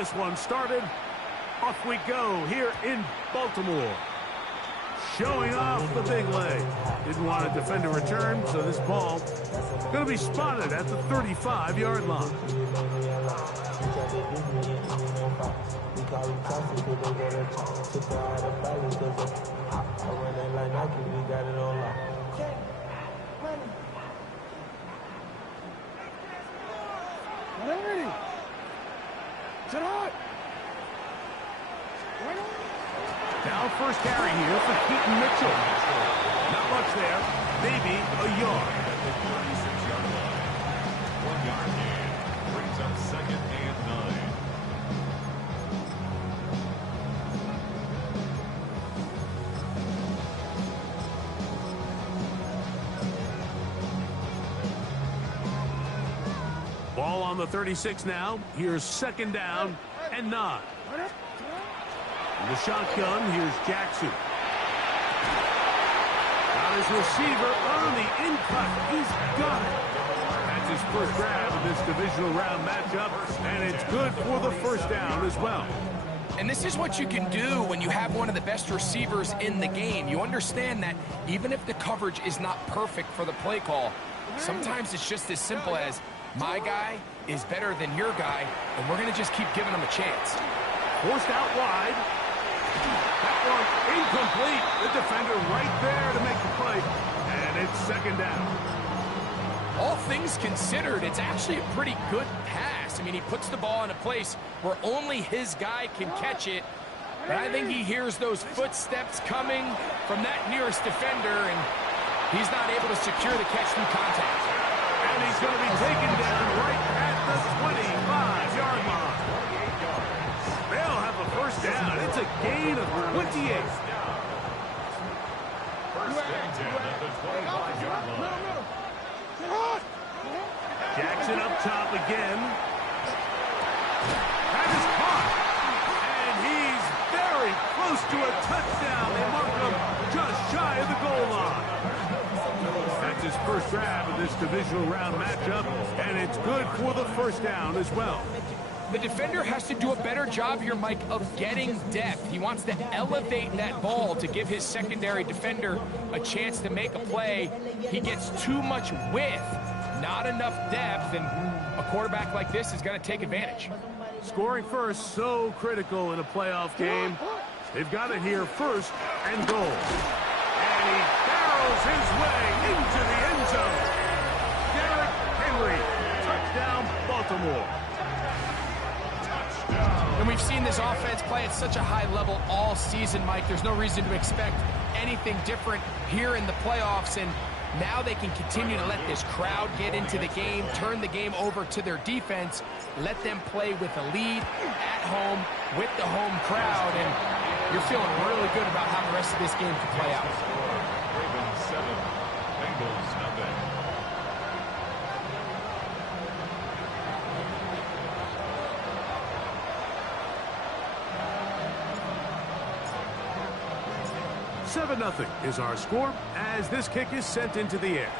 this one started. Off we go here in Baltimore. Showing off the big leg. Didn't want to defend a return, so this ball going to be spotted at the 35-yard line. Now first carry here for Keaton Mitchell. Not much there. Maybe a yard. 36-yard line. 1 yard gain. Brings up 2nd and 9. Ball on the 36 now. Here's 2nd down and 9. The shotgun, here's Jackson. Got his receiver on the in-cut. He's got it. That's his first grab in this divisional round matchup, and it's good for the first down as well. And this is what you can do when you have one of the best receivers in the game. You understand that even if the coverage is not perfect for the play call, sometimes it's just as simple as, my guy is better than your guy, and we're going to just keep giving him a chance. Forced out wide. That one incomplete. The defender right there to make the play. And it's 2nd down. All things considered, it's actually a pretty good pass. I mean, he puts the ball in a place where only his guy can catch it. And I think he hears those footsteps coming from that nearest defender, and he's not able to secure the catch through contact. And he's going to be taken down right at the 25-yard line. They'll have a first down. It's a gain of 28. First and 10 at the 25-yard line. Jackson up top again. That is caught. And he's very close to a touchdown. They mark him just shy of the goal line. That's his first grab of this divisional round matchup, and it's good for the first down as well. The defender has to do a better job here, Mike, of getting depth. He wants to elevate that ball to give his secondary defender a chance to make a play. He gets too much width, not enough depth, and a quarterback like this is going to take advantage. Scoring first, so critical in a playoff game. They've got it here, 1st and goal. And he barrels his way into the end zone. Derrick Henry, touchdown, Baltimore. And we've seen this offense play at such a high level all season, Mike. There's no reason to expect anything different here in the playoffs. And now they can continue to let this crowd get into the game, turn the game over to their defense, let them play with a lead at home with the home crowd. And you're feeling really good about how the rest of this game can play out. Ravens 7, Bengals nothing. Nothing is our score as this kick is sent into the air.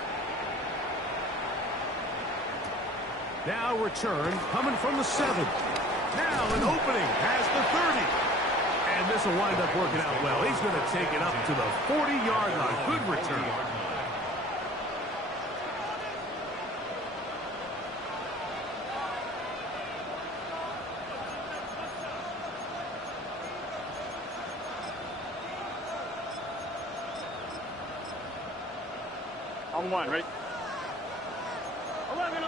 Now return coming from the 7. Now an opening past the 30. And this will wind up working out well. He's going to take it up to the 40-yard line. Good return. On 1, right? 11.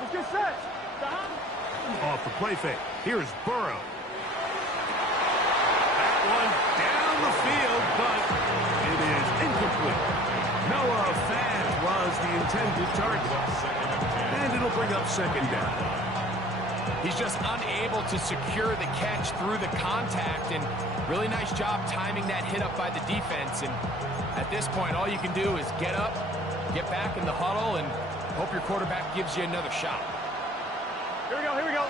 Let's get set. Off the play fake. Here's Burrow. That one down the field, but it is incomplete. Noah Fant was the intended target. And it'll bring up 2nd down. He's just unable to secure the catch through the contact, and really nice job timing that hit up by the defense. And at this point, all you can do is get up, get back in the huddle, and hope your quarterback gives you another shot. Here we go.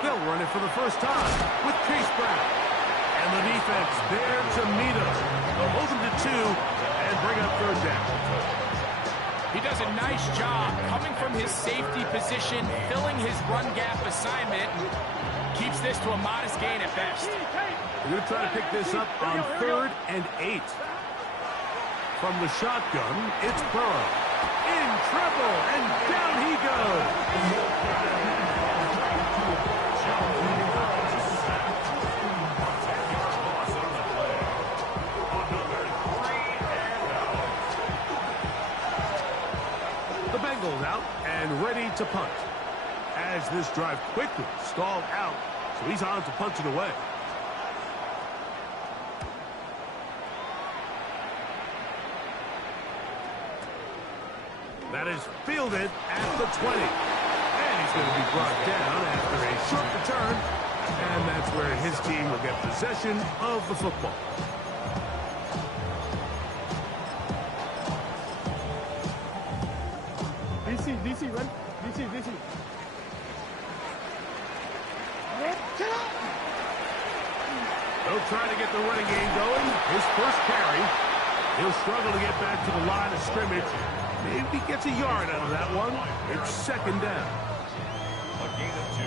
They'll run it for the first time with Chase Brown. And the defense there to meet him. They'll hold him to 2 and bring up 3rd down. He does a nice job coming from his safety position, filling his run gap assignment, and keeps this to a modest gain at best. We're going to try to pick this up on 3rd and 8. From the shotgun, it's Burrow. In trouble, and down he goes. The Bengals out and ready to punt. As this drive quickly stalled out, so he's on to punch it away. That is fielded at the 20. And he's going to be brought down after a short return. And that's where his team will get possession of the football. DC, run. DC. They'll try to get the running game going. His first carry. He'll struggle to get back to the line of scrimmage. Maybe gets a yard out of that one. It's 2nd down. A gain of 2.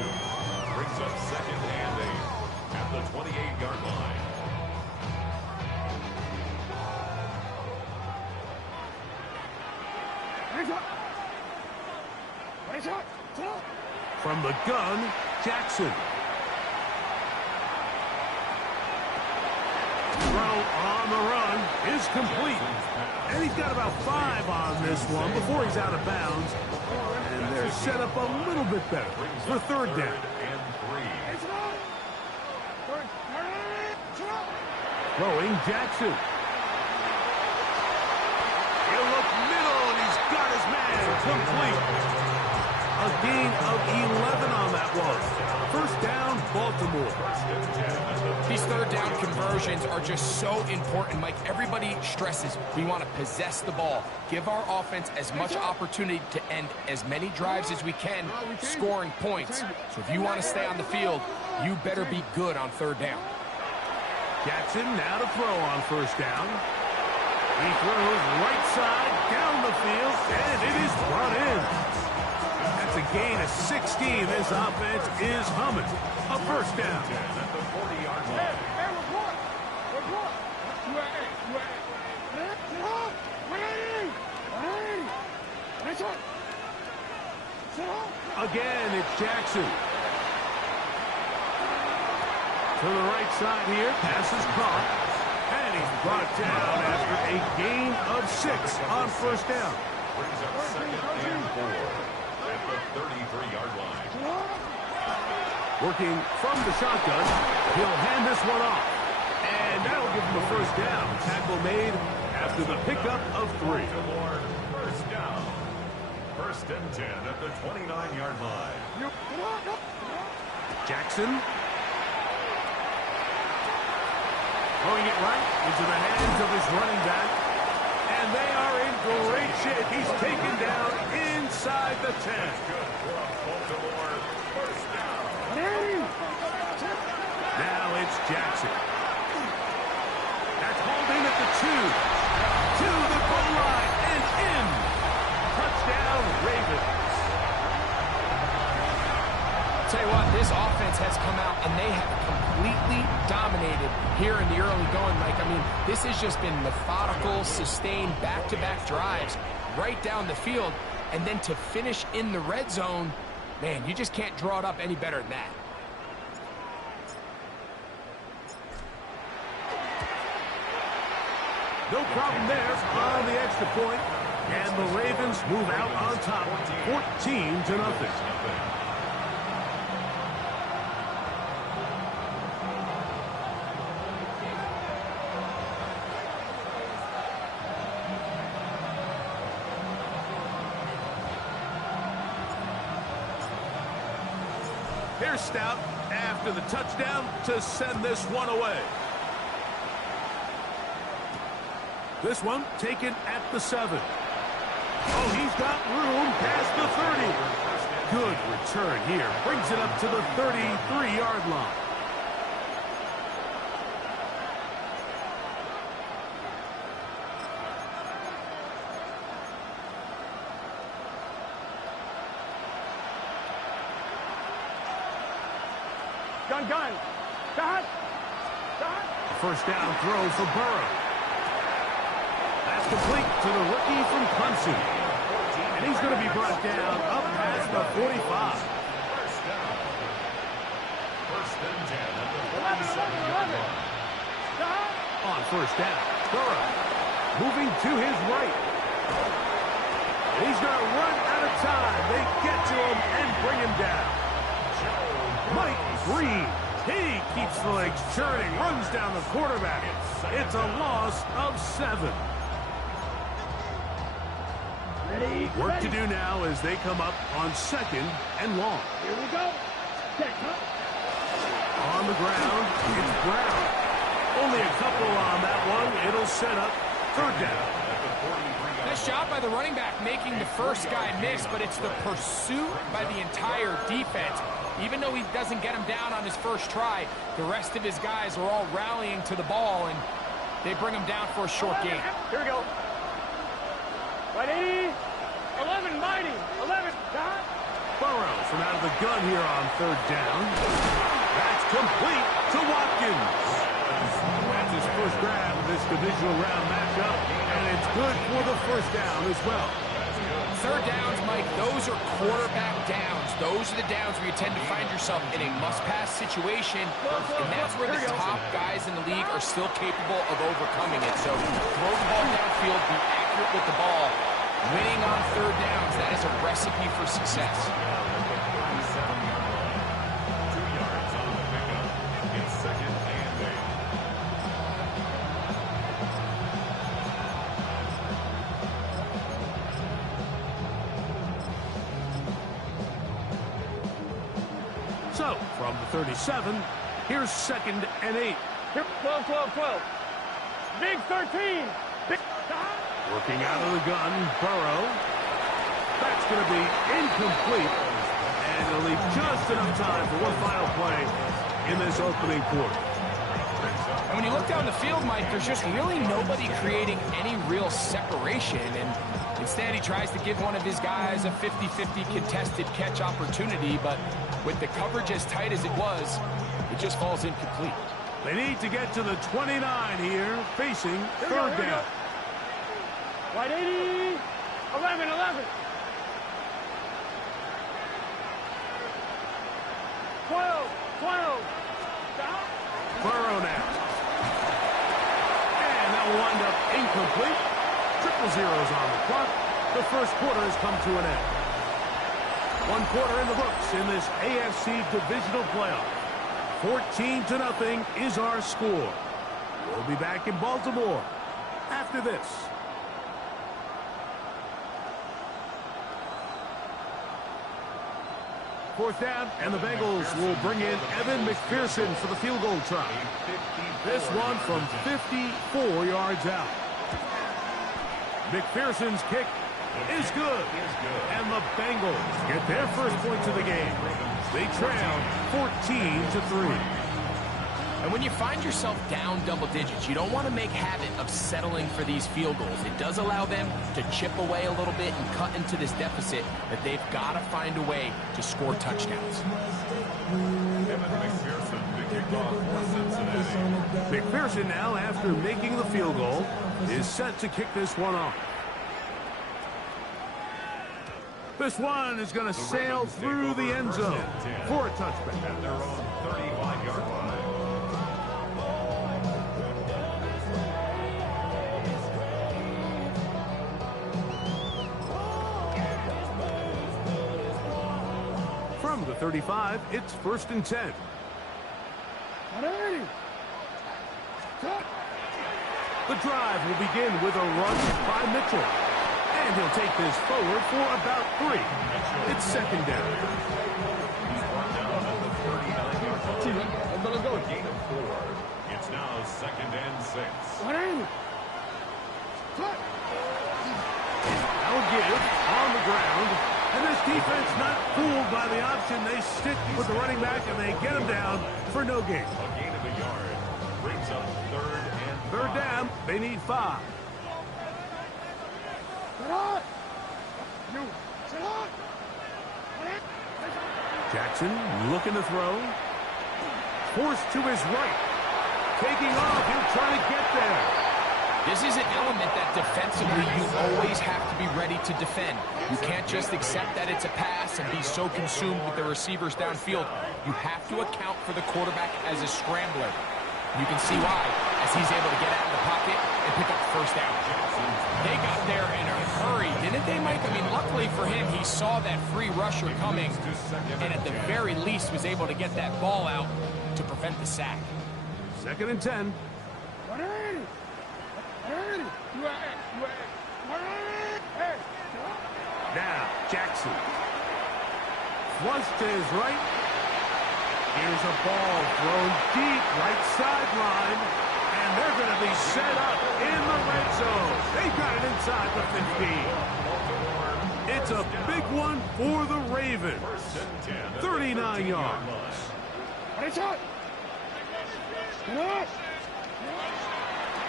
Brings up 2nd and 8 at the 28-yard line. From the gun, Jackson. Throw on the run is complete. And he's got about 5 on this one before he's out of bounds. And they're set up a little bit better for 3rd down. And 3. Throwing Jackson. He'll look middle, and he's got his man complete. A gain of 11 on that one. 1st down, Baltimore. These 3rd down conversions are just so important, Mike. Everybody stresses we want to possess the ball, give our offense as much opportunity to end as many drives as we can, scoring points. So if you want to stay on the field, you better be good on 3rd down. Jackson now to throw on 1st down. He throws right side down the field, and it is brought in. That's a gain of 16. This offense is humming. A 1st down. At the 40-yard line. Again, it's Jackson. To the right side here. Pass is caught. And he's brought down after a gain of 6 on 1st down. Brings up 2nd and 4 at the 33-yard line. Working from the shotgun, he'll hand this one off. And that'll give him a 1st down. Tackle made after the pickup of 3. 1st down. 1st and 10 at the 29-yard line. Jackson. Throwing it right into the hands of his running back. And they are in great shape. He's taken down inside the 10. Baltimore, 1st down. Now it's Jackson. That's holding at the 2. To the goal line and in. Touchdown, Ravens. Tell you what, this offense has come out and they have completely dominated here in the early going, Mike. I mean, this has just been methodical, sustained, back-to-back drives right down the field. And then to finish in the red zone, man, you just can't draw it up any better than that. No problem there on the extra point. And the Ravens move out on top, 14-0. Here's Stout after the touchdown to send this one away. This one taken at the 7. Oh, he's got room past the 30. Good return here. Brings it up to the 33-yard line. Gun, gun. Dot. Dot. A first down throw for Burrow. That's complete to the rookie from Clemson. And he's going to be brought down up past the 45. First and 10 at the 11. Dot. On first down, Burrow moving to his right. And he's going to run out of time. They get to him and bring him down. Mike Green, he keeps the legs churning, runs down the quarterback. It's a loss of 7. Ready. Work to do now as they come up on 2nd and long. Here we go. Check. On the ground, it's Brown. Only a couple on that one. It'll set up 3rd down. Nice job by the running back making the first guy miss, but it's the pursuit by the entire defense. Even though he doesn't get him down on his first try, the rest of his guys are all rallying to the ball, and they bring him down for a short gain. Here we go. Right 80. 11, mighty. 11. Dot. Burrow from out of the gun here on 3rd down. That's complete to Watkins. That's his first grab of this divisional round matchup, and it's good for the first down as well. 3rd downs, Mike, those are quarterback downs. Those are the downs where you tend to find yourself in a must-pass situation, and that's where the top guys in the league are still capable of overcoming it. So throw the ball downfield, be accurate with the ball. Winning on 3rd downs, that is a recipe for success. 2 yards on the pickup. It's 2nd and 8. So, from the 37, here's 2nd and 8. Here, 12. Big 13. Big. Dot. Working out of the gun, Burrow. That's going to be incomplete. And it'll leave just enough time for one final play in this opening quarter. And when you look down the field, Mike, there's just really nobody creating any real separation. And instead, he tries to give one of his guys a 50-50 contested catch opportunity. But with the coverage as tight as it was, it just falls incomplete. They need to get to the 29 here, facing 3rd down. Right 80. 11. 12. Dot. Burrow now. And that will wind up incomplete. 0-0s on the clock. The first quarter has come to an end. 1 quarter in the books in this AFC divisional playoff. 14-0 is our score. We'll be back in Baltimore after this. Fourth down, and the Bengals will bring in Evan McPherson for the field goal try. This one from 54 yards out. McPherson's kick is good. And the Bengals get their first points of the game. They trail 14-3. And when you find yourself down double digits, you don't want to make habit of settling for these field goals. It does allow them to chip away a little bit and cut into this deficit, but they've got to find a way to score touchdowns. McPherson now, after making the field goal, is set to kick this one off. This one is going to sail through the end zone for a touchback. At their own 35-yard line. From the 35, it's 1st and 10. The drive will begin with a run by Mitchell. And he'll take this forward for about 3. It's 2nd down. He's brought down at the 39-yard line. Let's go. Gain of 4. It's now 2nd and 6. Now a give on the ground. And this defense not fooled by the option. They stick with the running back and they get him down for no gain. A gain of a yard brings up 3rd and 5. 3rd down, they need 5. Jackson looking to throw. forced to his right. Taking off, he'll try to get there. This is an element that defensively you always have to be ready to defend. You can't just accept that it's a pass and be so consumed with the receivers downfield. You have to account for the quarterback as a scrambler. You can see why, as he's able to get out of the pocket and pick up the first down. They got there in a hurry, didn't they, Mike? I mean, luckily for him, he saw that free rusher coming, and at the very least was able to get that ball out to prevent the sack. 2nd and 10. Now, Jackson. Flush to his right. Here's a ball thrown deep, right sideline. And they're going to be set up in the red zone. They've got it inside the 15. It's a big one for the Ravens. 39 yards.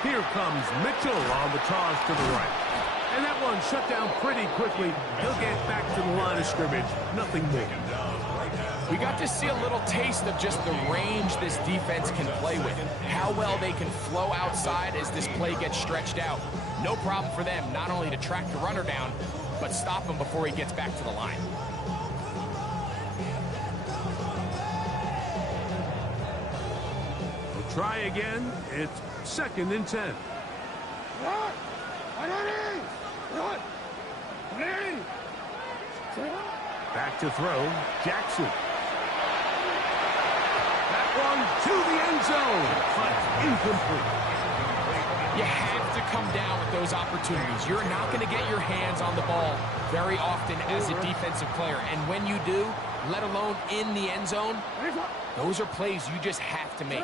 Here comes Mitchell on the toss to the right. And that one shut down pretty quickly. He'll get back to the line of scrimmage. Nothing more. We got to see a little taste of just the range this defense can play with. How well they can flow outside as this play gets stretched out. No problem for them not only to track the runner down, but stop him before he gets back to the line. We'll try again. It's 2nd and 10. Back to throw, Jackson. That one to the end zone, but incomplete. You have to come down with those opportunities. You're not going to get your hands on the ball very often as a defensive player. And when you do, let alone in the end zone, those are plays you just have to make.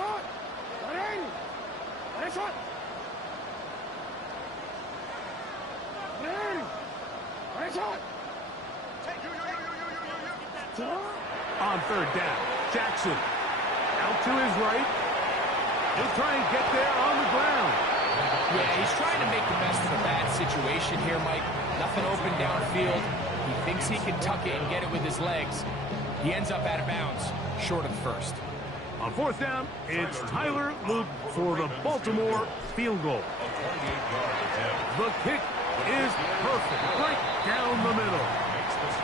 On 3rd down, Jackson. Out to his right. He'll try and get there on the ground. Yeah, he's trying to make the best of a bad situation here, Mike. Nothing open downfield. He thinks he can tuck it and get it with his legs. He ends up out of bounds, short of the first. On 4th down, it's Tyler Luke for the Baltimore field goal. The kick is perfect, right down the middle.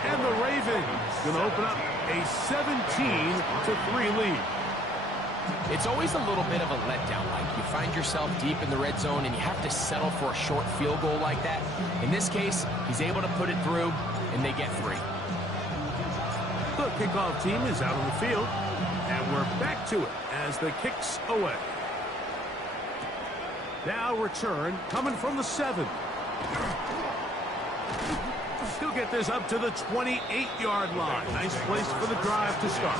And the Ravens going to open up a 17-3 lead. It's always a little bit of a letdown, Mike. You find yourself deep in the red zone and you have to settle for a short field goal like that. In this case, he's able to put it through, and they get 3. The kickoff team is out on the field, and we're back to it as the kick's away. Now return coming from the 7. He'll get this up to the 28-yard line. Nice place for the drive to start.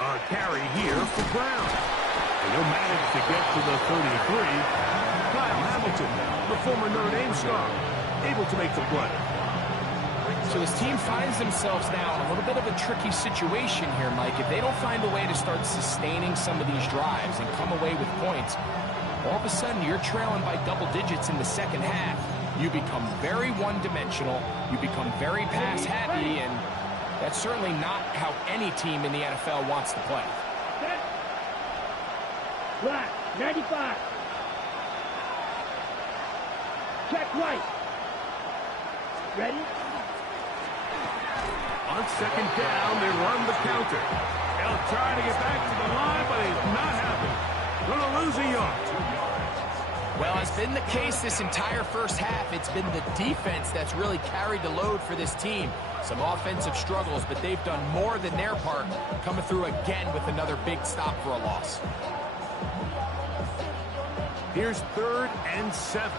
A carry here for Brown. And he'll manage to get to the 33. Kyle Hamilton, the former Notre Dame star, able to make the play. So this team finds themselves now in a little bit of a tricky situation here, Mike. If they don't find a way to start sustaining some of these drives and come away with points, all of a sudden you're trailing by double digits in the second half. You become very one-dimensional. You become very pass-happy, and that's certainly not how any team in the NFL wants to play. Right, 95. Check right. Ready? On 2nd down, they run the counter. They'll try to get back to the line, but he's not happy. Going to lose a yard. Well, as been the case this entire first half, it's been the defense that's really carried the load for this team. Some offensive struggles, but they've done more than their part, coming through again with another big stop for a loss. Here's 3rd and 7.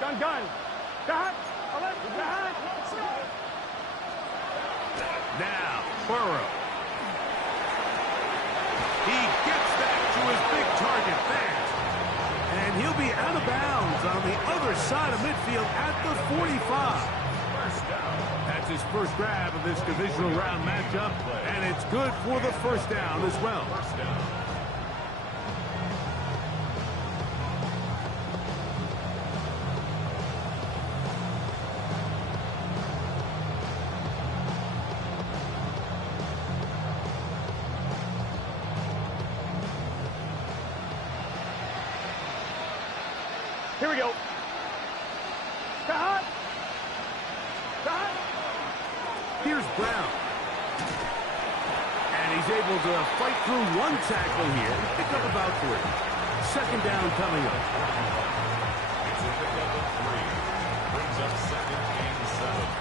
Gun. Gun. Now, Burrow. He gets that And he'll be out of bounds on the other side of midfield at the 45. That's his first grab of this divisional round matchup, and it's good for the first down as well. Here we go. Cut. Cut. Here's Brown. And he's able to fight through one tackle here. Pick up about 3. Second down coming up. It's a pickup of 3. Brings up second and 7.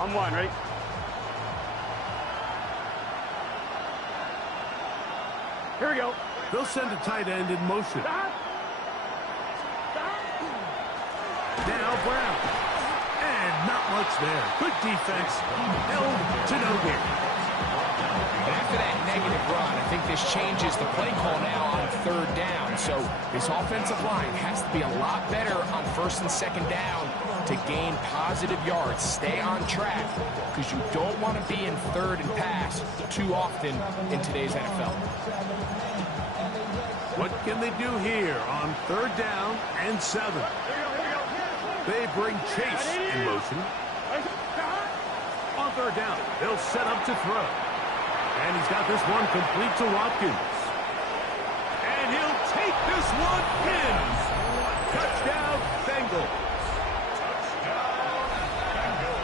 On 1, ready? Here we go. They'll send a tight end in motion. Stop. Now Brown. And not much there. Good defense. Held to no gain. After that negative run, I think this changes the play call now on third down. So this offensive line has to be a lot better on first and second down to gain positive yards. Stay on track because you don't want to be in third and pass too often in today's NFL. What can they do here on third down and 7? They bring Chase in motion. On third down, they'll set up to throw. And he's got this one complete to Watkins. And he'll take this one in. Touchdown, Bengals.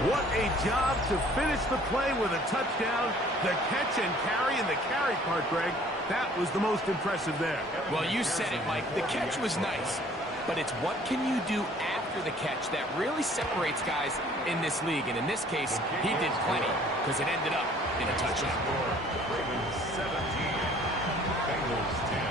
What a job to finish the play with a touchdown. The catch and carry, and the carry part, Greg, that was the most impressive there. Well, you said it, Mike. The catch was nice, but it's what can you do after the catch that really separates guys in this league. And in this case, he did plenty because it ended up in a touchdown. Ravens 17. Bengals 10.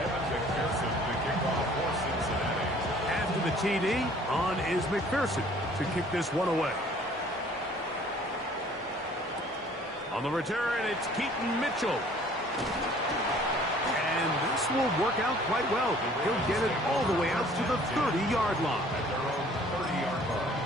Evan McPherson to kick off for Cincinnati. After the TD, on is McPherson to kick this one away. On the return, it's Keaton Mitchell. And this will work out quite well. He'll get it all the way out to the 30-yard line. At their own 30-yard line.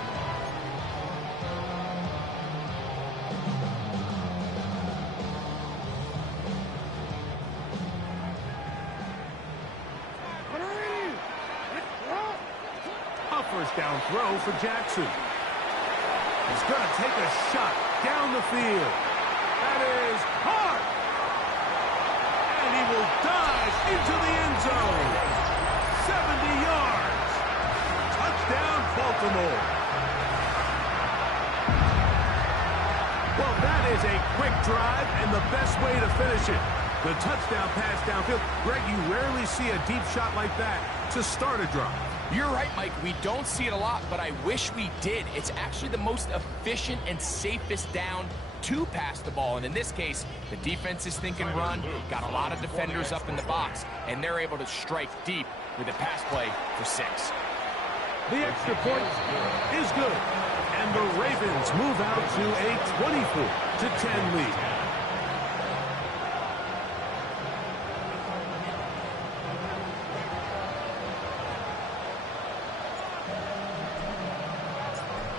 A first down throw for Jackson. He's going to take a shot down the field. That is hard. And he will dive into the end zone. 70 yards. Touchdown, Baltimore. Well, that is a quick drive and the best way to finish it. The touchdown pass downfield. Greg, you rarely see a deep shot like that to start a drive. You're right, Mike. We don't see it a lot, but I wish we did. It's actually the most efficient and safest down to pass the ball. And in this case, the defense is thinking run, got a lot of defenders up in the box, and they're able to strike deep with a pass play for 6. The extra point is good. And the Ravens move out to a 24-10 lead.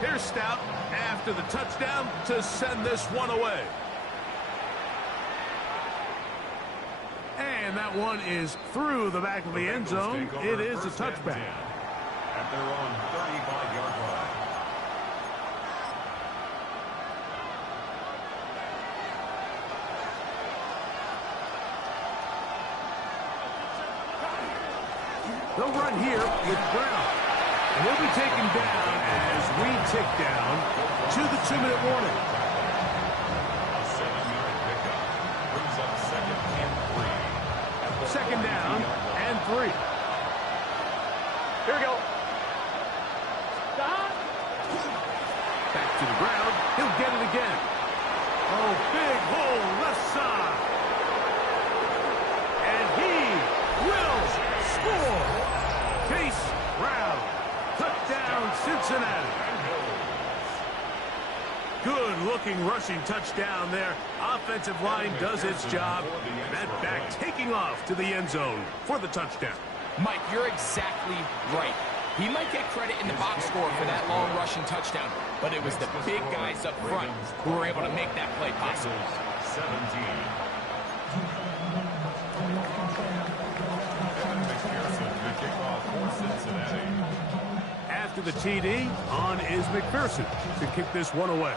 Here's Stout after the touchdown to send this one away. And that one is through the back of the end zone. It is a touchback. At their own 35-yard line. They'll run here with Brown. And he'll be taken down as we tick down to the 2-minute warning. A 7-yard pickup brings up second and 3. Second down and 3. Here we go. Stop. Back to the ground. He'll get it again. Oh, hole left side. And he will score. Chase Brown. Touchdown, Cincinnati. Good-looking rushing touchdown there. Offensive line does its job. That back taking off to the end zone for the touchdown. Mike, you're exactly right. He might get credit in the box score for that long rushing touchdown, but it was the big guys up front who were able to make that play possible. 17. After the TD, on is McPherson to kick this one away.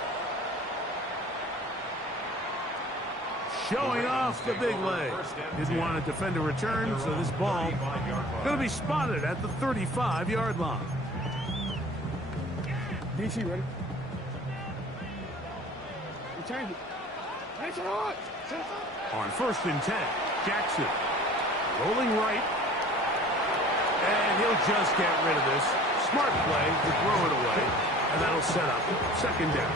Showing off the big leg. Didn't want to defend a return, so this ball going to be spotted at the 35-yard line. DC, ready? Return it. Nice and hard. On 1st and 10, Jackson rolling right. And he'll just get rid of this. Smart play to throw it away. And that'll set up 2nd down.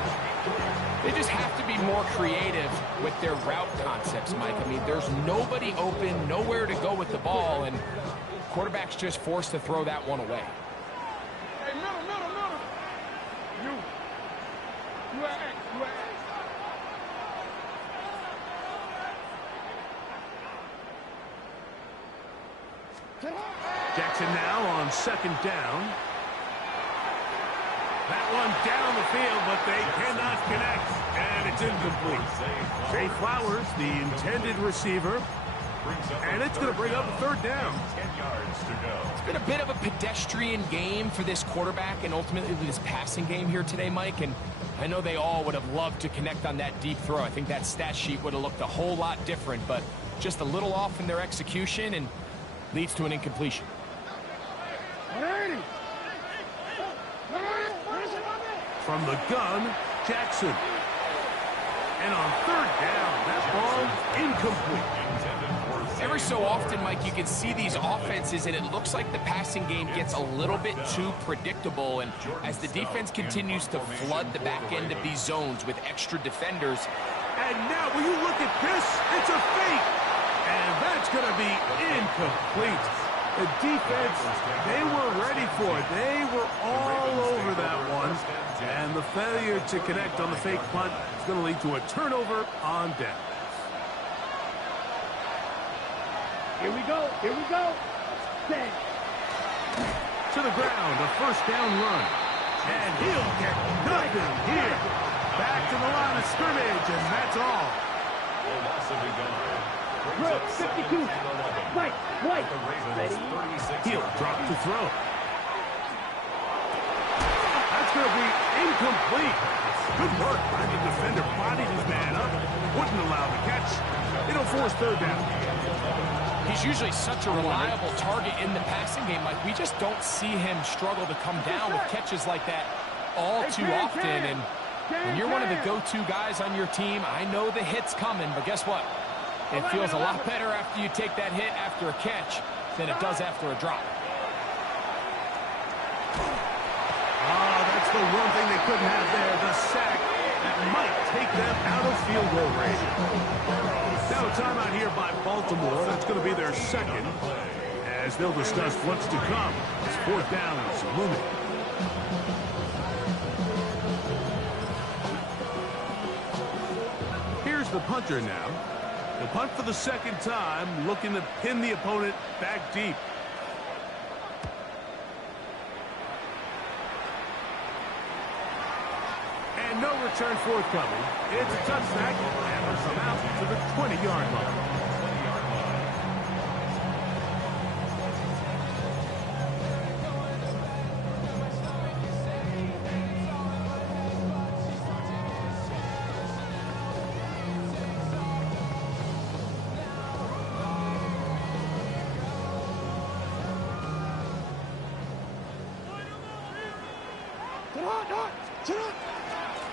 They just have to be more creative with their route concepts, Mike. I mean, there's nobody open, nowhere to go with the ball, and quarterback's just forced to throw that one away. Hey, middle. You at. Jackson now on 2nd down. That one down the field, but they cannot connect, and it's incomplete. Zay Flowers, the intended receiver, and it's going to bring up a 3rd down. 10 yards to go. It's been a bit of a pedestrian game for this quarterback and ultimately this passing game here today, Mike, and I know they all would have loved to connect on that deep throw. I think that stat sheet would have looked a whole lot different, but just a little off in their execution and leads to an incompletion. From the gun, Jackson. And on 3rd down, that ball incomplete. Every so often, Mike, you can see these offenses, and it looks like the passing game gets a little bit too predictable. And as the defense continues to flood the back end of these zones with extra defenders. And now, will you look at this? It's a fake. And that's going to be incomplete. The defense, they were ready for it. They were all over that one. And the failure to connect on the fake punt is going to lead to a turnover on downs. Here we go. Bang. To the ground, a 1st down run. And he'll get nothing here. Back to the line of scrimmage, and that's all. Bro, 52. White. Ready? He'll drop to throw. That's going to be incomplete. Good work by the defender. Bodied his man up. Wouldn't allow the catch. It'll force 3rd down. He's usually such a reliable target in the passing game. Like, we just don't see him struggle to come down with catches like that all too often. And when you're one of the go-to guys on your team, I know the hit's coming, but guess what? It feels a lot better after you take that hit after a catch than it does after a drop. That's the one thing they couldn't have there, the sack that might take them out of field goal range. Now a timeout here by Baltimore. That's going to be their 2nd, as they'll discuss what's to come. It's 4th down, it's looming. Here's the punter now. He'll punt for the 2nd time, looking to pin the opponent back deep. And no return forthcoming. It's a touchback, and we'll come out to the 20-yard line.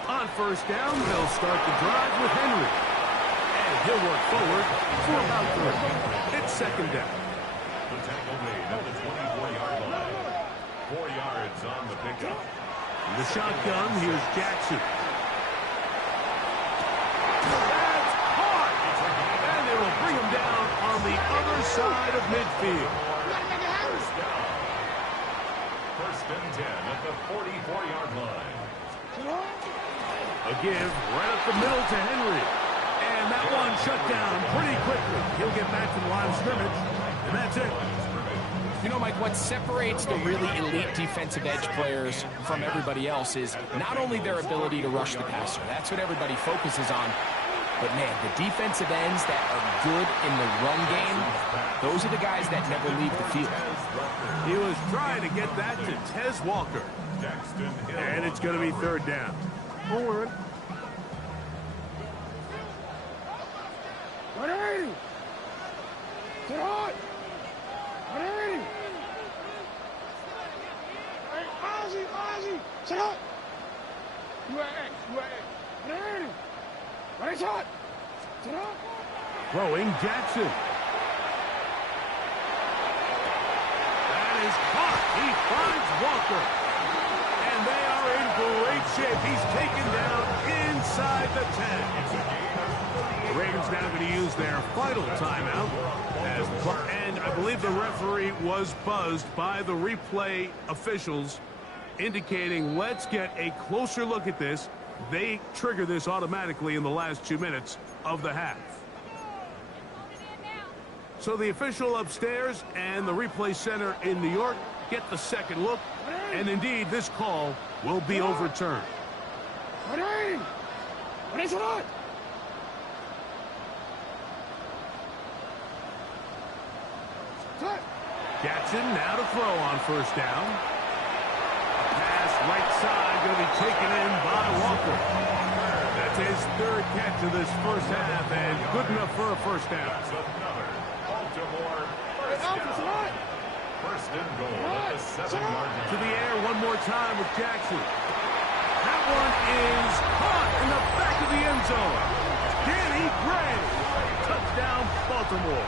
On 1st down, they'll start the drive with Henry. And he'll work forward for about 3. It's 2nd down. The tackle made at the 24-yard line. 4 yards on the pickup. In the shotgun, here's Jackson. That's side of midfield. First and 10 at the 44-yard line. A give right up the middle to Henry. And that one shut down pretty quickly. He'll get back to the line of scrimmage, and that's it. You know, Mike, what separates the really elite defensive edge players from everybody else is not only their ability to rush the passer. That's what everybody focuses on. But, man, the defensive ends that are good in the run game, those are the guys that never leave the field. He was trying to get that to Tez Walker. And it's going to be third down. Forward. Get on! Ready! Hey, Ozzy! Sit up! Ready! Ready, shot! Sit up! Throwing Jackson. That is caught. He finds Walker. And they are in great shape. He's taken down inside the 10. The Ravens now going to use their final timeout. And I believe the referee was buzzed by the replay officials, indicating let's get a closer look at this. They trigger this automatically in the last 2 minutes of the half. So the official upstairs and the replay center in New York get the second look, and indeed this call will be overturned. Jackson now to throw on first down. Pass right side going to be taken in by Walker. That's his third catch of this first half, and good enough for a first down. First and goal at the 7-yard line. To the air one more time with Jackson. That one is caught in the back of the end zone. Danny Gray. Touchdown, Baltimore.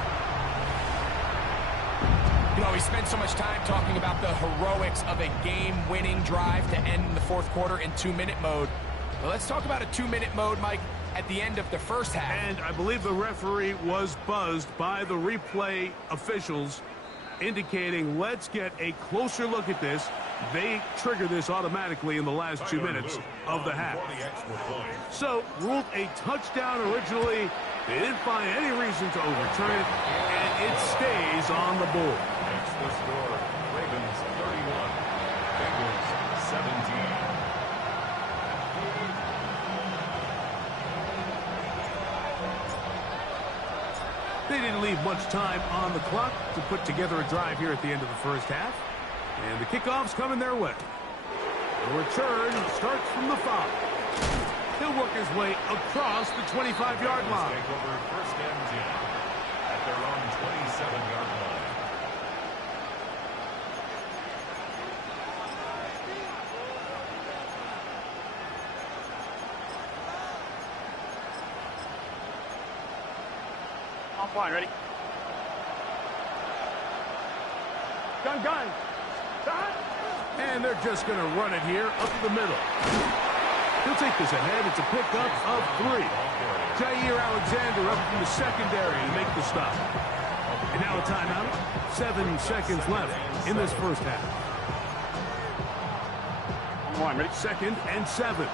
You know, we spent so much time talking about the heroics of a game-winning drive to end the fourth quarter in 2-minute mode. Well, let's talk about a 2-minute mode, Mike, at the end of the first half. And I believe the referee was buzzed by the replay officials, indicating let's get a closer look at this. They trigger this automatically in the last 2 minutes of the half. So, ruled a touchdown originally. They didn't find any reason to overturn it, and it stays on the board. That's the score. Ravens 31, Bengals 17. They didn't leave much time on the clock to put together a drive here at the end of the first half. And the kickoff's coming their way. The return starts from the 5. He'll work his way across the 25-yard line. Take over first and 10 at their own 27-yard line. I'm fine, ready? Gun! And they're just going to run it here up the middle. He'll take this ahead. It's a pickup of 3. Jair Alexander up from the secondary to make the stop. And now a timeout. 7 seconds left in this first half. I'm on, ready? 2nd and 7.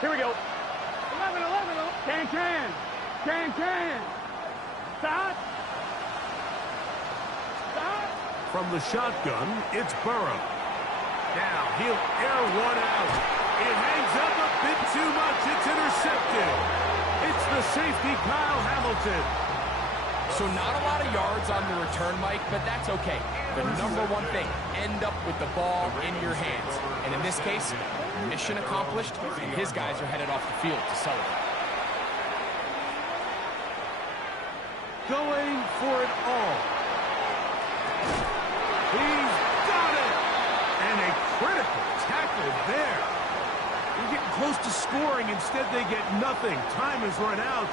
Here we go. 11. Can. Stop. From the shotgun, it's Burrow. Now, he'll air one out. It hangs up a bit too much. It's intercepted. It's the safety, Kyle Hamilton. So not a lot of yards on the return, Mike, but that's okay. The number one thing, end up with the ball in your hands. And in this case, mission accomplished, and his guys are headed off the field to celebrate. Going for it all. He's got it. And a critical tackle there. They're getting close to scoring. Instead, they get nothing. Time has run out.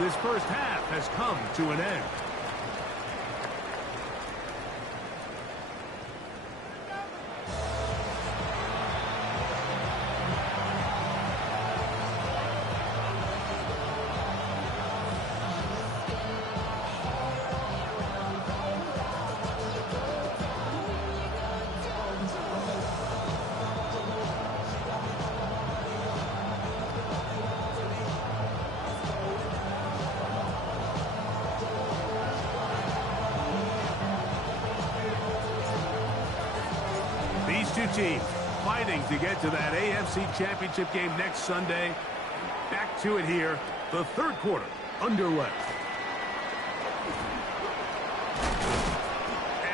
This first half has come to an end. two teams fighting to get to that AFC Championship game next Sunday. Back to it here, the third quarter underway.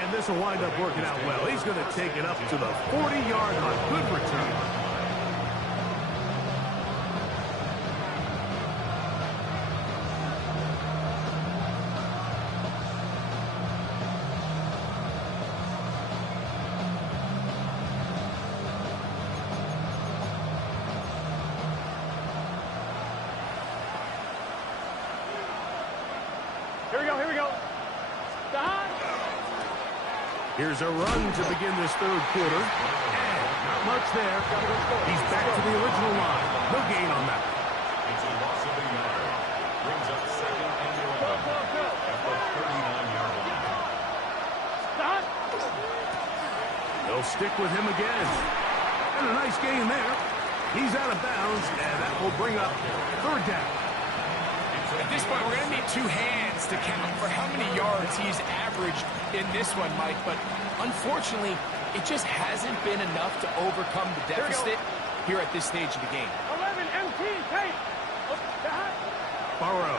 And this will wind up working out well. He's going to take it up to the 40-yard line. Good return. Here we go. Stop. Here's a run to begin this third quarter. And not much there. He's back to the original line. No gain on that. It's a loss of a yard. Brings up second and 11 at the 39-yard line. Stop. They'll stick with him again. And a nice gain there. He's out of bounds, and that will bring up third down. At this point, we're going to need two hands to count for how many yards he's averaged in this one, Mike. But unfortunately, it just hasn't been enough to overcome the deficit here at this stage of the game. 11 MT, take. Burrow.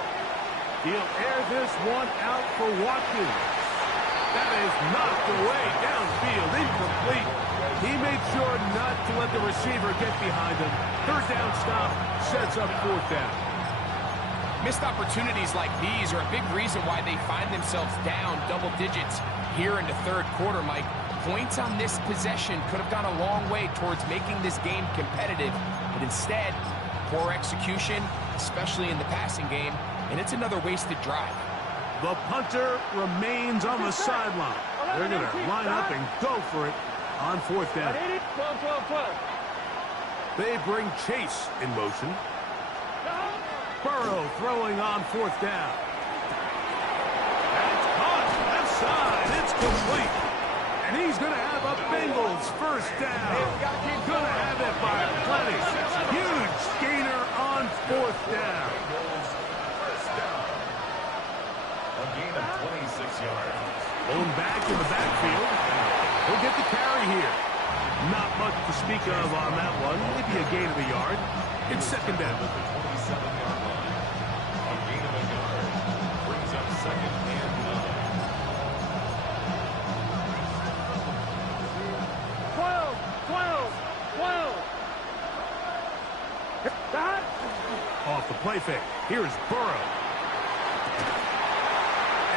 He'll air this one out for Watkins. That is knocked away downfield, incomplete. He made sure not to let the receiver get behind him. Third down stop sets up fourth down. Missed opportunities like these are a big reason why they find themselves down double digits here in the third quarter, Mike. Points on this possession could have gone a long way towards making this game competitive, but instead, poor execution, especially in the passing game, and it's another wasted drive. The punter remains on the sideline. They're going to line up and go for it on fourth down. 12. They bring Chase in motion. Burrow throwing on fourth down. That's caught. Left side. It's complete. And he's going to have a Bengals first down. Going to have it by plenty. Huge gainer on fourth down. A gain of 26 yards. Going back in the backfield. He'll get the carry here. Not much to speak of on that one. Maybe a gain of a yard. It's second down. The 27-yard line. A gain of a yard. Brings up second and 12. Stop. Off the play fake. Here's Burrow.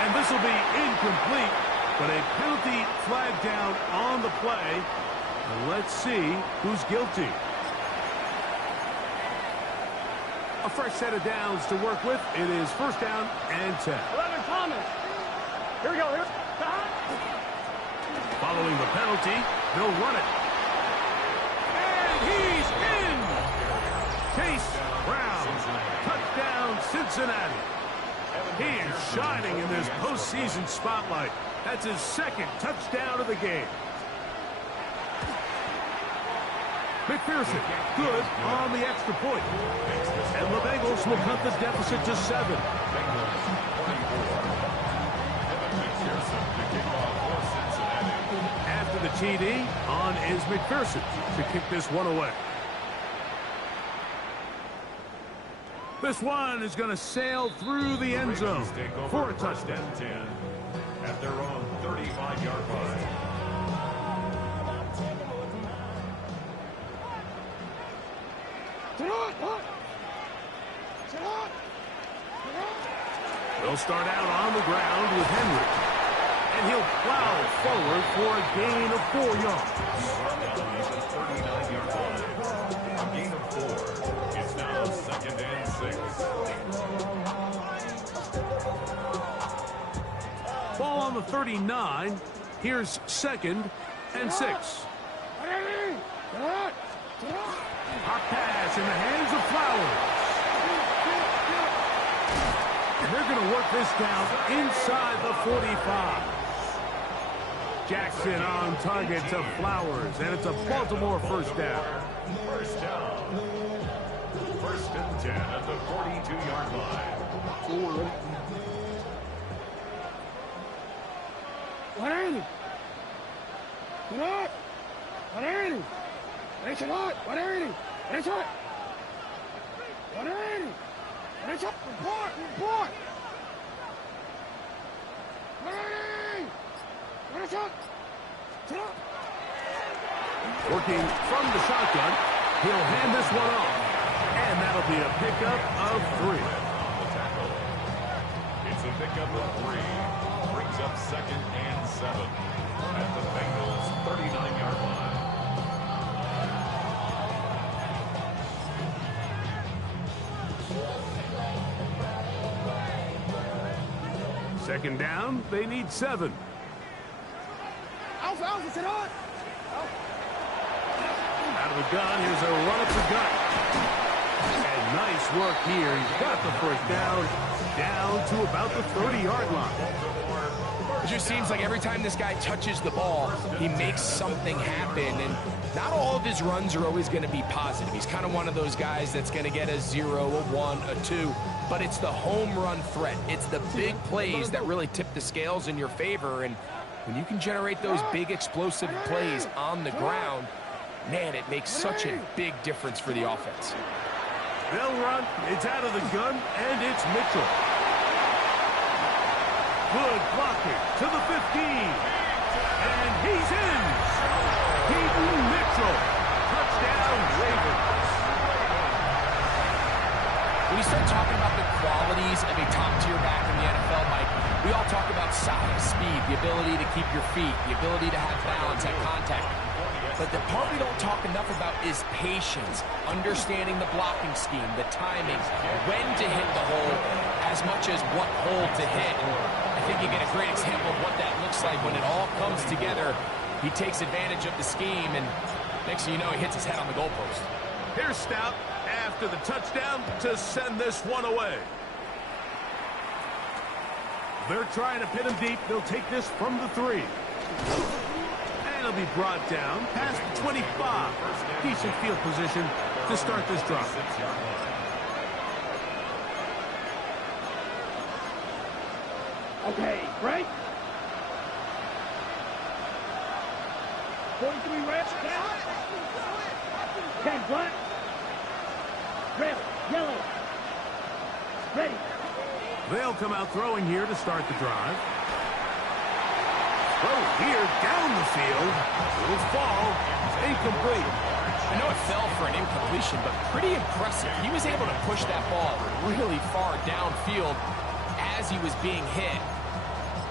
And this will be incomplete, but a penalty flag down on the play. And let's see who's guilty. A fresh set of downs to work with. It is first down and 10. 11 Thomas. Here we go. Here. Stop. Following the penalty, they'll run it. And he's in! Chase Brown. Touchdown, Cincinnati. He is shining in this postseason spotlight. That's his second touchdown of the game. McPherson, good on the extra point. And the Bengals will cut the deficit to 7. After the TD, on is McPherson to kick this one away. This one is going to sail through the end zone for a touchdown. 10 at their own 35-yard line. They'll start out on the ground with Henry. And he'll plow forward for a gain of 4 yards. Down at the 39-yard line. A gain of 4. It's now second and 6. Ball on the 39. Here's second and 6. Hot pass in the hands of Flowers. And they're going to work this down inside the 45. Jackson on target to Flowers, and it's a Baltimore first down. First down. First and 10 at the 42-yard line. What are you? It's hot. 180. It's hot. 180. It's hot. Report. Report. 180. It's hot. Working from the shotgun. He'll hand this one off. And that'll be a pickup of 3. It's a pickup of 3. Brings up 2nd and 7. At the Bengals' 39-yard line. Second down, they need 7. Alpha, sit on. Out of the gun, here's a run up the gut. And nice work here. He's got the first down to about the 30-yard line. It just seems like every time this guy touches the ball, he makes something happen. And not all of his runs are always going to be positive. He's kind of one of those guys that's going to get a 0, a 1, a 2. But it's the home run threat. It's the big plays that really tip the scales in your favor. And when you can generate those big explosive plays on the ground, man, it makes such a big difference for the offense. They'll run. It's out of the gun, and it's Mitchell. Good blocking to the 15. And he's in. Keaton Mitchell. Touchdown, Ravens. When you start talking about the qualities of a top-tier back in the NFL, Mike, we all talk about size, speed, the ability to keep your feet, the ability to have balance at contact. But the part we don't talk enough about is patience, understanding the blocking scheme, the timing, when to hit the hole, as much as what hole to hit. And I think you get a great example of what that looks like when it all comes together. He takes advantage of the scheme, and next thing you know, he hits his head on the goalpost. Here's Stout after the touchdown to send this one away. They're trying to pin him deep. They'll take this from the 3. And he'll be brought down past the 25. Decent field position to start this drive. Okay, break. 43 reps. 10 black. Red, yellow. Ready. They'll come out throwing here to start the drive. Throw here down the field. It'll fall. Incomplete. I know it fell for an incompletion, but pretty impressive. He was able to push that ball really far downfield as he was being hit.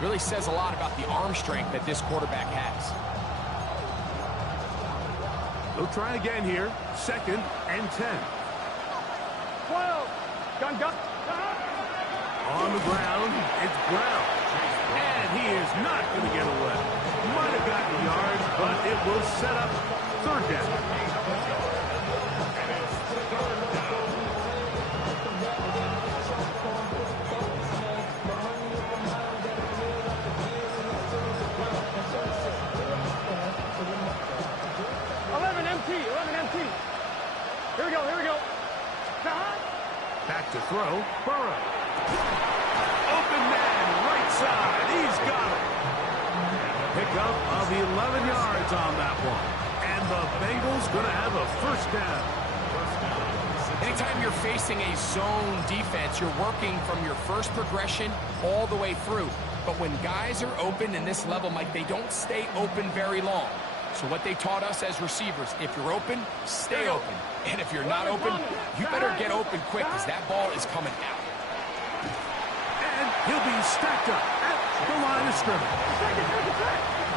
Really says a lot about the arm strength that this quarterback has. They'll try again here. 2nd and 10. 12. Gun. On the ground, it's Brown. And he is not going to get away. Might have gotten yards, but it will set up 3rd down. Here we go. Back to throw. Burrow. Open man, right side. He's got it. Pickup of 11 yards on that one. And the Bengals going to have a 1st down. Anytime you're facing a zone defense, you're working from your first progression all the way through. But when guys are open in this level, Mike, they don't stay open very long. So what they taught us as receivers, if you're open, stay open. And if you're not open, you better get open quick because that ball is coming out. And he'll be stacked up at the line of scrimmage.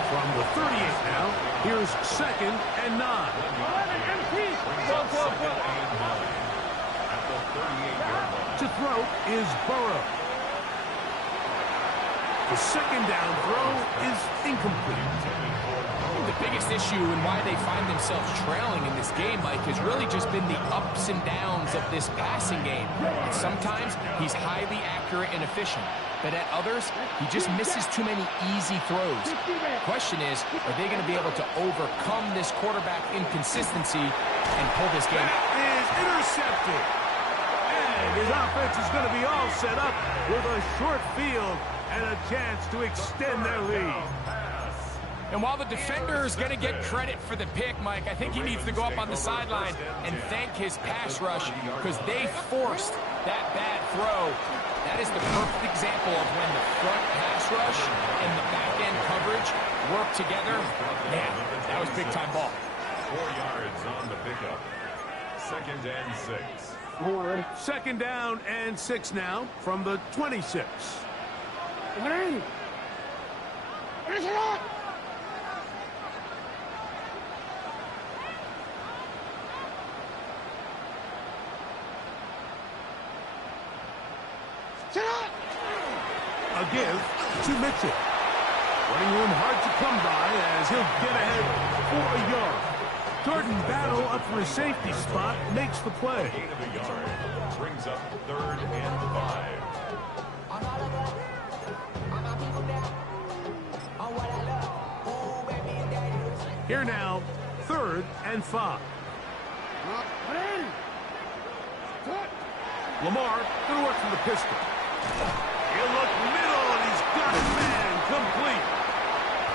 From the 38 now, here's 2nd and 9. 11 empty. At the 38-yard line. To throw is Burrow. The 2nd down throw is incomplete. The biggest issue and why they find themselves trailing in this game, Mike, has really just been the ups and downs of this passing game. And sometimes he's highly accurate and efficient, but at others, he just misses too many easy throws. The question is, are they going to be able to overcome this quarterback inconsistency and pull this game out? That is intercepted. And his offense is going to be all set up with a short field and a chance to extend their lead. And while the defender is going to get credit for the pick, Mike, I think he needs to go up on the sideline and thank his pass rush because they forced that bad throw. That is the perfect example of when the front pass rush and the back-end coverage work together. Man, that was big-time ball. 4 yards on the pickup. 2nd and 6. Second down and 6 now from the 26. A give to Mitchell. Running room hard to come by as he'll get ahead for a yard. Jordan Battle up for a safety spot, makes the play. Gain of a yard. Brings up 3rd and 5. Here now, 3rd and 5. Lamar going to work from the pistol. He'll look middle, and he's got his man complete.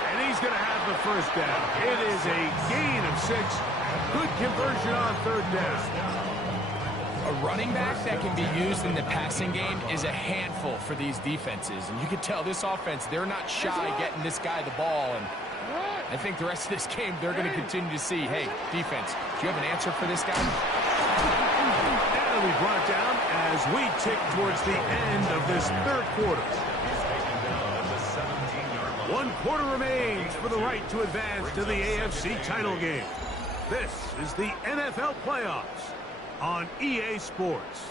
And he's going to have the first down. It is a gain of 6. Good conversion on 3rd down. A running back that can be used in the passing game is a handful for these defenses. And you can tell this offense, they're not shy getting this guy the ball. And I think the rest of this game, they're going to continue to see, hey, defense, do you have an answer for this guy? And we brought down as we tick towards the end of this 3rd quarter. 1 quarter remains for the right to advance to the AFC title game. This is the NFL playoffs on EA Sports.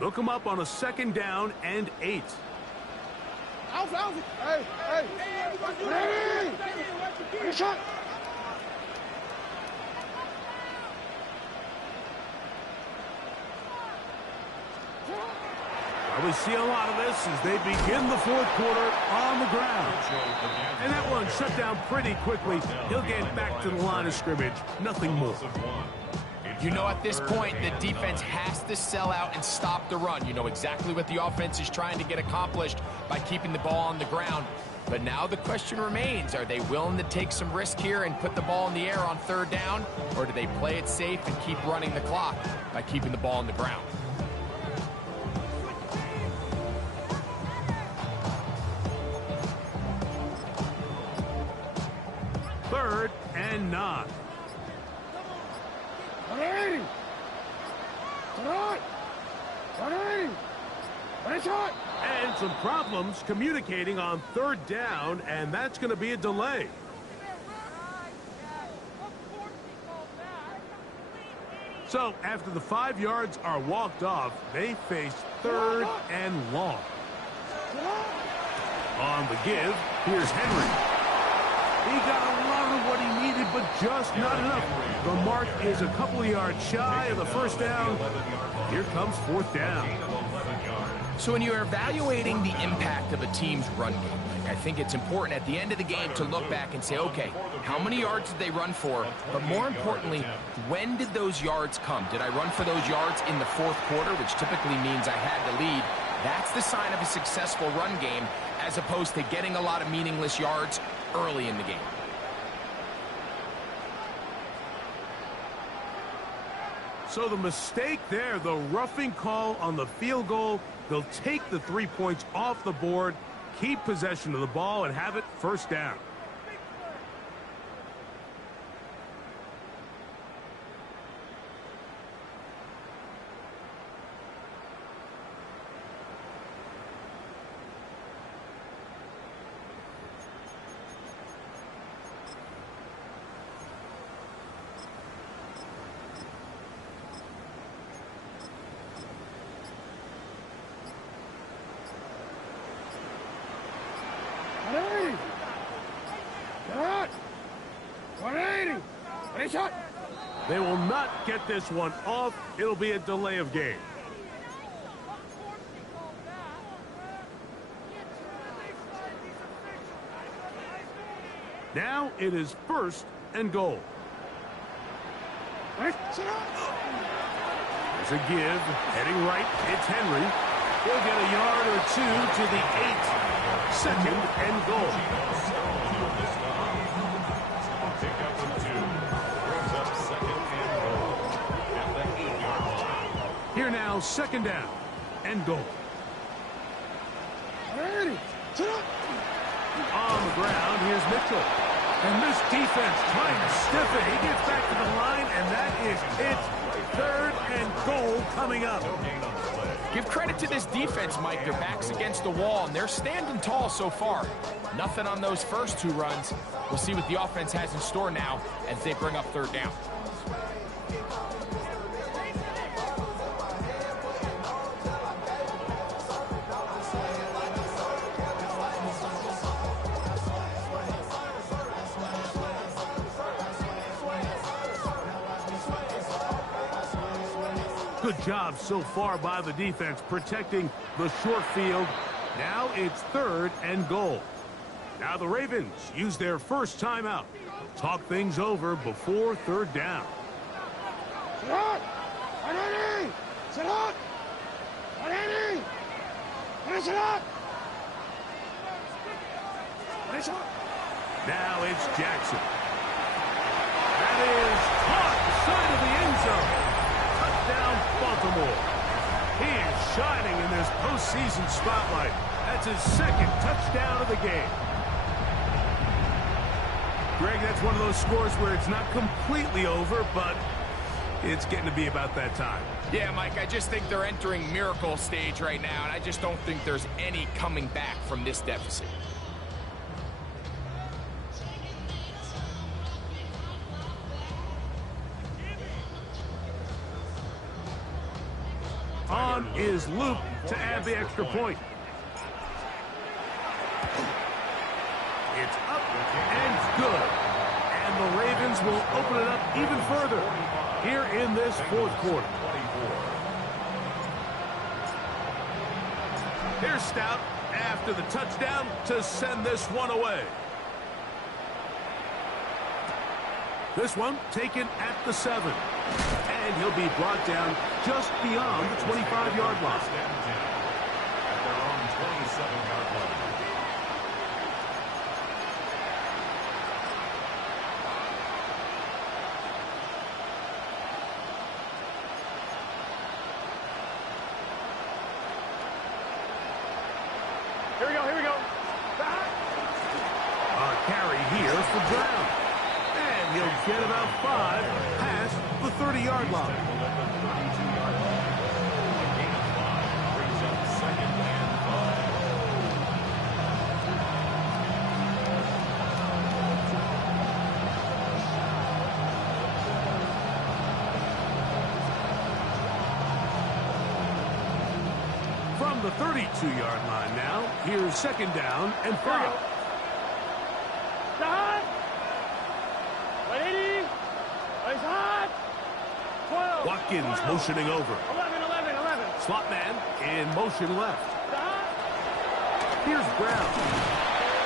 They'll come up on a 2nd down and 8. Hey, ready? Shot. Well, we see a lot of this as they begin the 4th quarter on the ground. And that one shut down pretty quickly. He'll get back to the line of scrimmage. Nothing more. You know, at this point, the defense has to sell out and stop the run. You know exactly what the offense is trying to get accomplished by keeping the ball on the ground. But now the question remains, are they willing to take some risk here and put the ball in the air on 3rd down? Or do they play it safe and keep running the clock by keeping the ball on the ground? Third and 9. And some problems communicating on 3rd down, and that's going to be a delay. So after the 5 yards are walked off, they face 3rd and long. On the give, here's Henry. He got a lot of what he needed, but just not enough. The mark is a couple of yards shy of the 1st down. Here comes 4th down. So when you're evaluating the impact of a team's run game, I think it's important at the end of the game to look back and say, okay, how many yards did they run for? But more importantly, when did those yards come? Did I run for those yards in the 4th quarter, which typically means I had the lead? That's the sign of a successful run game, as opposed to getting a lot of meaningless yards early in the game. So the mistake there, the roughing call on the field goal, they'll take the 3 points off the board, keep possession of the ball, and have it 1st down. They will not get this one off. It'll be a delay of game. Now it is 1st and goal. There's a give. Heading right. It's Henry. He'll get a yard or two to the 8. Second and goal. Pick up the 2. Brings up second and goal at the 8-yard line. Here now, second down and goal. On the ground, here's Mitchell. And this defense trying to stiff it. He gets back to the line, and that is it. Third and goal coming up. Give credit to this defense, Mike. Their back's against the wall, and they're standing tall so far. Nothing on those first 2 runs. We'll see what the offense has in store now as they bring up third down. Good job so far by the defense protecting the short field. Now it's third and goal. Now the Ravens use their first timeout. Talk things over before third down. Now it's Jackson. That is caught side of the end zone. Touchdown, Baltimore. He is shining in this postseason spotlight. That's his second touchdown of the game. Greg, that's one of those scores where it's not completely over, but it's getting to be about that time. Yeah, Mike, I just think they're entering miracle stage right now, and I just don't think there's any coming back from this deficit. On is Luke to add the extra point. It's up and good. And the Ravens will open it up even further here in this fourth quarter. Here's Stout after the touchdown to send this one away. This one taken at the 7. And he'll be brought down just beyond the 25-yard line. At their own 27-yard line. Here we go. A carry here for Brown. And he'll get about 5 past the 30-yard line. From the 32-yard line now, here's second down and 5. Hot. 180. It's hot. 12. Watkins motioning over. 11. Slot man in motion left. Hot. Here's Brown.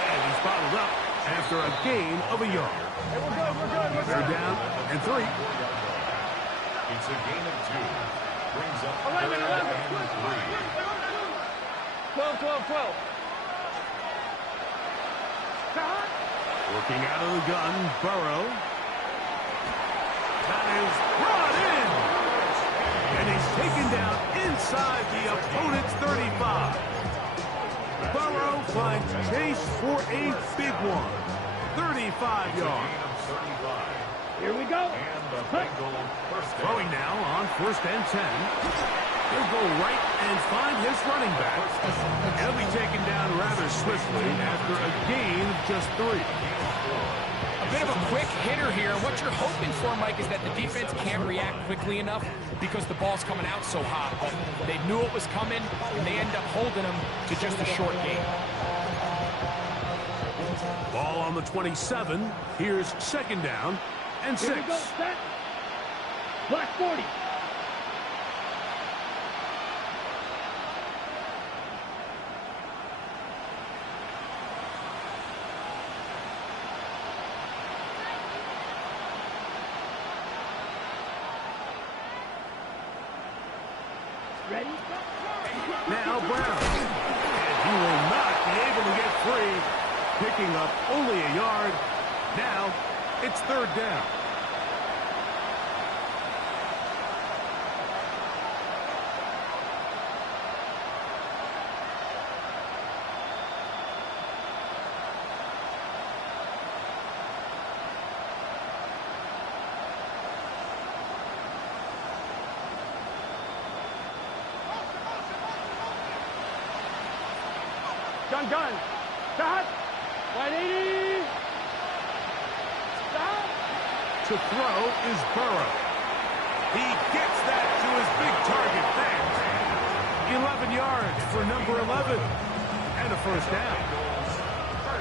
And he's bottled up after a gain of a yard. Hey, we're good. They're down and 3. It's a gain of 2. Brings up 11. third and 3. 12. Hot. Working out of the gun, Burrow. That is brought in. And he's taken down inside the opponent's 35. Burrow finds chase for a big one. 35 yards. Here we go. And the Bengal first down. Throwing now on first and 10. He'll go right and find his running back. He'll be taken down rather swiftly after a gain of just 3. A bit of a quick hitter here. What you're hoping for, Mike, is that the defense can't react quickly enough because the ball's coming out so hot. But they knew it was coming, and they end up holding them to just a short gain. Ball on the 27. Here's second down and 6. Here we go. Set. Black 40. Now Brown. And he will not be able to get free. Picking up only a yard. Now it's third down. Gun. Stop. 180. Stop. To throw is Burrow. He gets that to his big target. Thanks. 11 yards for number 11. And a first down.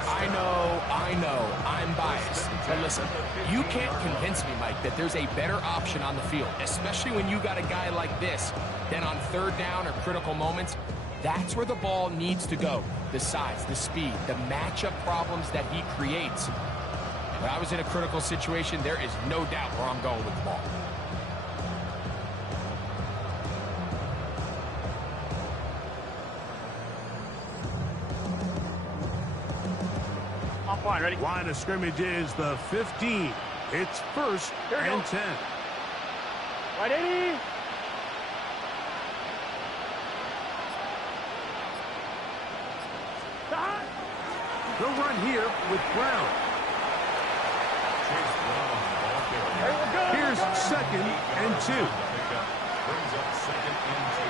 I know, I'm biased. But listen, you can't convince me, Mike, that there's a better option on the field, especially when you got a guy like this, than on third down or critical moments. That's where the ball needs to go. The size, the speed, the matchup problems that he creates. When I was in a critical situation, there is no doubt where I'm going with the ball. On point, ready? Line of scrimmage is the 15. It's first and 10. 180. Stop. They'll run here with Brown. Here's second and 2. Brings up second and 2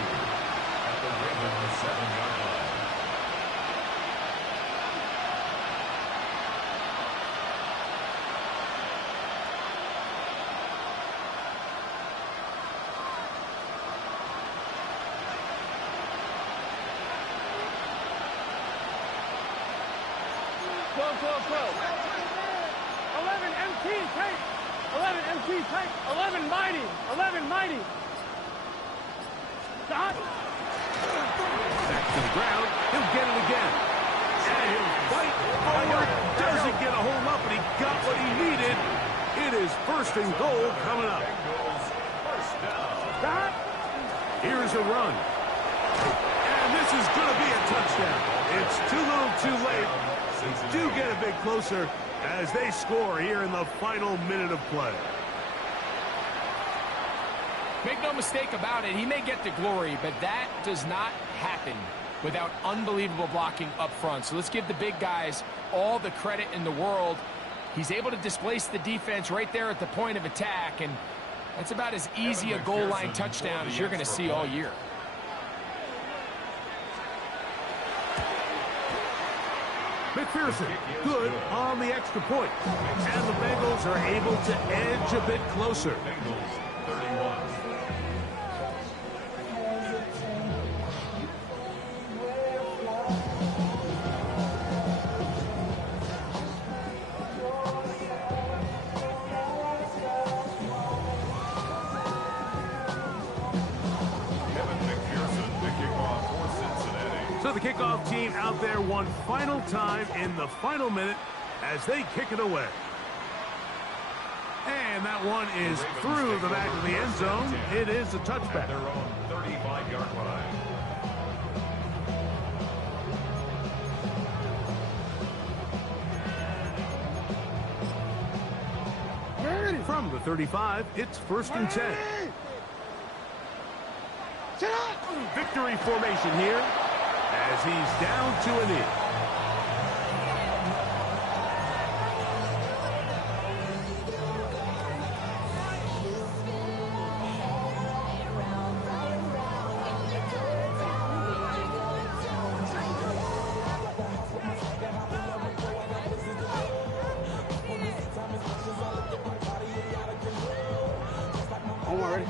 at the Ravens 7-yard line. Close. 11 MT, tight. 11 MT, tight. 11 mighty. 11 mighty. Stop. Back to the ground. He'll get it again. And he'll fight forward. Doesn't get a hold up, but he got what he needed. It is first and goal coming up. Stop. Here's a run. And this is going to be a touchdown. It's too little too late. They do get a bit closer as they score here in the final minute of play. Make no mistake about it, he may get the glory, but that does not happen without unbelievable blocking up front. So let's give the big guys all the credit in the world. He's able to displace the defense right there at the point of attack, and that's about as easy a goal line touchdown as you're going to see all year. McPherson, good on the extra point. And the Bengals are able to edge a bit closer. Bengals 31. So the kickoff team out there one final time in the final minute as they kick it away. And that one is through the back of the end zone. It is a touchback. At their own 35-yard line. From the 35, it's first and 10. Victory formation here as he's down to a knee.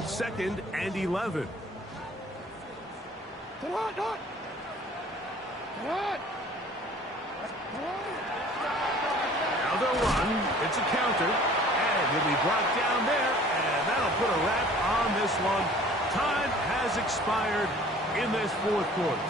Second and 11. Now they'll run. It's a counter. And he'll be brought down there. And that'll put a wrap on this one. Time has expired in this fourth quarter.